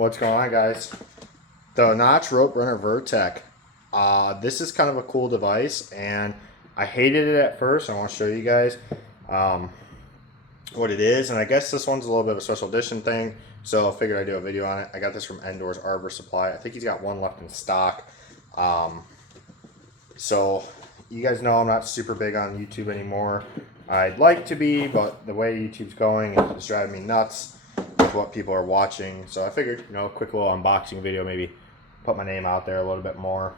What's going on, guys? The Notch Rope Runner vertec. This is kind of a cool device, and I hated it at first. I want to show you guys what it is, and I guess this one's a little bit of a special edition thing, so I figured I'd do a video on it. I got this from Endor's Arbor Supply. I think he's got one left in stock. So you guys know I'm not super big on YouTube anymore. I'd like to be, but the way YouTube's going, it's driving me nuts with what people are watching. So I figured, a quick little unboxing video, maybe put my name out there a little bit more.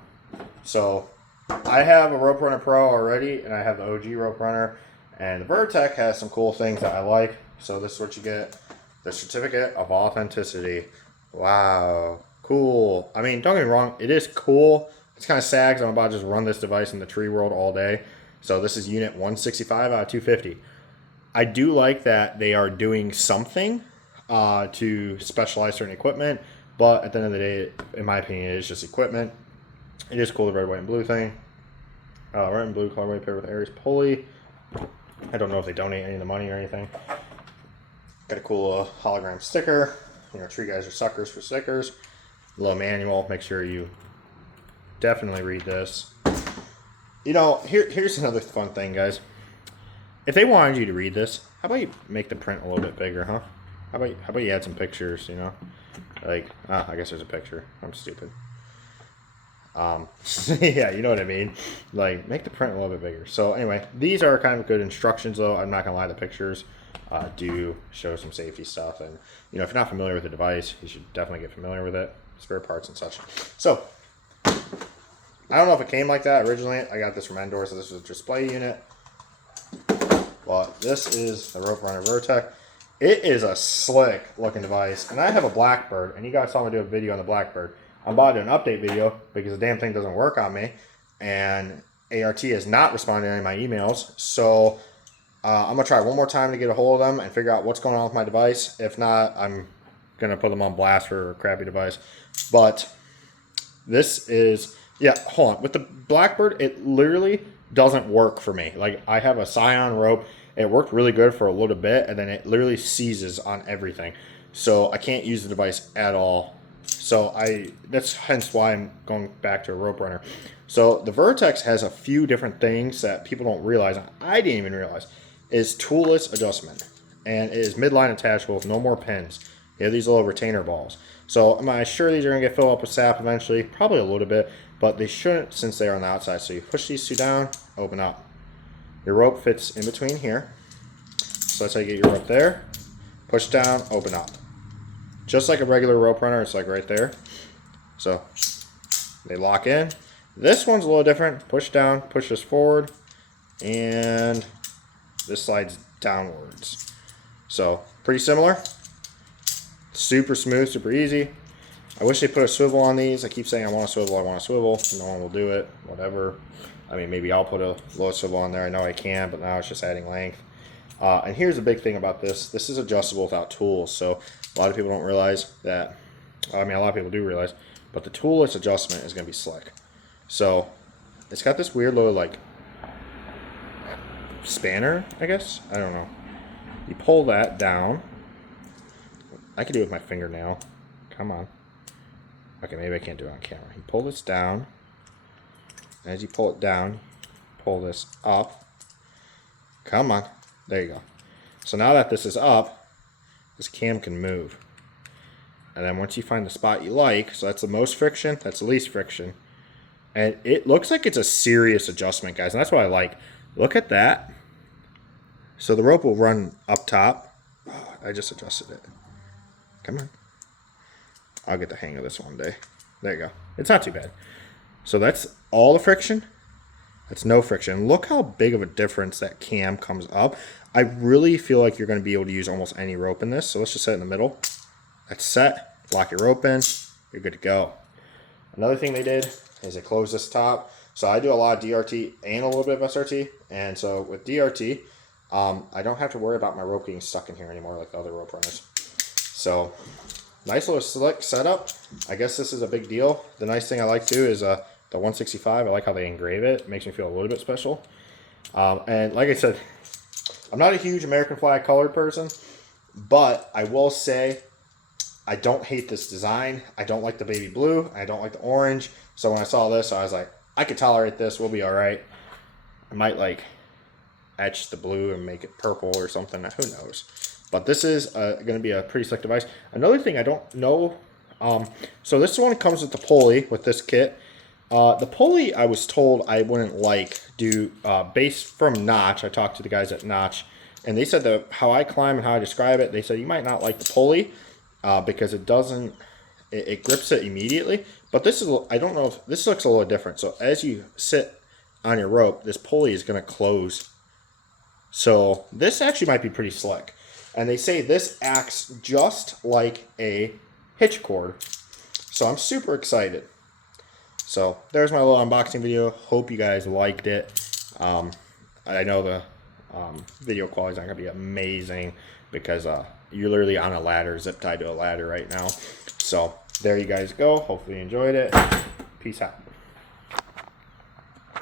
So I have a Rope Runner Pro already, and I have the OG Rope Runner, and the vertec has some cool things that I like. So this is what you get: the certificate of authenticity. Wow, cool. I mean, don't get me wrong, it is cool. It's kind of sad because I'm about to just run this device in the tree world all day. So this is unit 165 out of 250. I do like that they are doing something to specialize certain equipment, but at the end of the day, in my opinion, it is just equipment. It is cool, the red, white, and blue thing. Red and blue colorway paired with Aries pulley. I don't know if they donate any of the money or anything. Got a cool hologram sticker. Tree guys are suckers for stickers. A little manual. Make sure you definitely read this. Here's another fun thing, guys. If they wanted you to read this, how about you make the print a little bit bigger, huh? How about you add some pictures, Like, I guess there's a picture. I'm stupid. Yeah, you know what I mean? Like, make the print a little bit bigger. So anyway, these are kind of good instructions, though. I'm not going to lie, the pictures do show some safety stuff. And, if you're not familiar with the device, you should definitely get familiar with it. Spare parts and such. So, I don't know if it came like that originally. I got this from Endor, so this is a display unit. But this is the Rope Runner vertec. It is a slick looking device. And I have a Blackbird, and you guys saw me do a video on the Blackbird. I'm about to do an update video because the damn thing doesn't work on me. And ART has not responded to any of my emails. So I'm going to try one more time to get a hold of them and figure out what's going on with my device. If not, I'm going to put them on blast for a crappy device. But this is... Yeah, hold on. With the Blackbird, it literally doesn't work for me. Like, I have a Scion rope. It worked really good for a little bit, and then it literally seizes on everything. So I can't use the device at all. So that's hence why I'm going back to a Rope Runner. So the vertec has a few different things that people don't realize, and I didn't even realize, is toolless adjustment. And it is midline attachable with no more pins. You have these little retainer balls. So am I sure these are going to get filled up with sap eventually? Probably a little bit, but they shouldn't since they are on the outside. So you push these two down, open up. Your rope fits in between here. So that's how you get your rope there. Push down, open up. Just like a regular rope runner, it's like right there. So they lock in. This one's a little different. Push down, push this forward, and this slides downwards. So pretty similar. Super smooth, super easy. I wish they put a swivel on these. I keep saying I want a swivel, I want a swivel. No one will do it, whatever. I mean, maybe I'll put a low swivel on there. I know I can, but now it's just adding length. And here's the big thing about this. This is adjustable without tools. So a lot of people don't realize that. I mean, a lot of people do realize, but the toolless adjustment is going to be slick. So it's got this weird little, like, spanner, I guess. I don't know. You pull that down. I can do it with my fingernail. Come on. Okay, maybe I can't do it on camera. You pull this down. As you pull it down, pull this up. Come on. There you go. So now that this is up, this cam can move. And then once you find the spot you like, so that's the most friction, that's the least friction. And it looks like it's a serious adjustment, guys. And that's what I like. Look at that. So the rope will run up top. Oh, I just adjusted it. Come on. I'll get the hang of this one day. There you go. It's not too bad. So that's all the friction. That's no friction. Look how big of a difference that cam comes up. I really feel like you're going to be able to use almost any rope in this. So let's just set it in the middle. That's set. Lock your rope in. You're good to go. Another thing they did is they closed this top. So I do a lot of DRT and a little bit of SRT. And so with DRT, I don't have to worry about my rope getting stuck in here anymore like the other rope runners. So nice little slick setup. I guess this is a big deal. The nice thing I like too is the 165. I like how they engrave it. It makes me feel a little bit special. And like I said, I'm not a huge American flag colored person, but I will say I don't hate this design. I don't like the baby blue. I don't like the orange. So when I saw this, I was like, I could tolerate this. We'll be all right. I might like etch the blue and make it purple or something. Who knows? But this is going to be a pretty slick device. Another thing I don't know. So this one comes with the pulley with this kit. The pulley I was told I wouldn't like based from Notch. I talked to the guys at Notch, and they said that how I climb and how I describe it, they said you might not like the pulley because it doesn't, it grips it immediately. But this is, I don't know if, this looks a little different. So as you sit on your rope, this pulley is going to close. So this actually might be pretty slick. And they say this acts just like a hitch cord. So I'm super excited. So there's my little unboxing video. Hope you guys liked it. I know the video quality is not going to be amazing because you're literally on a ladder, zip tied to a ladder right now. So there you guys go. Hopefully you enjoyed it. Peace out.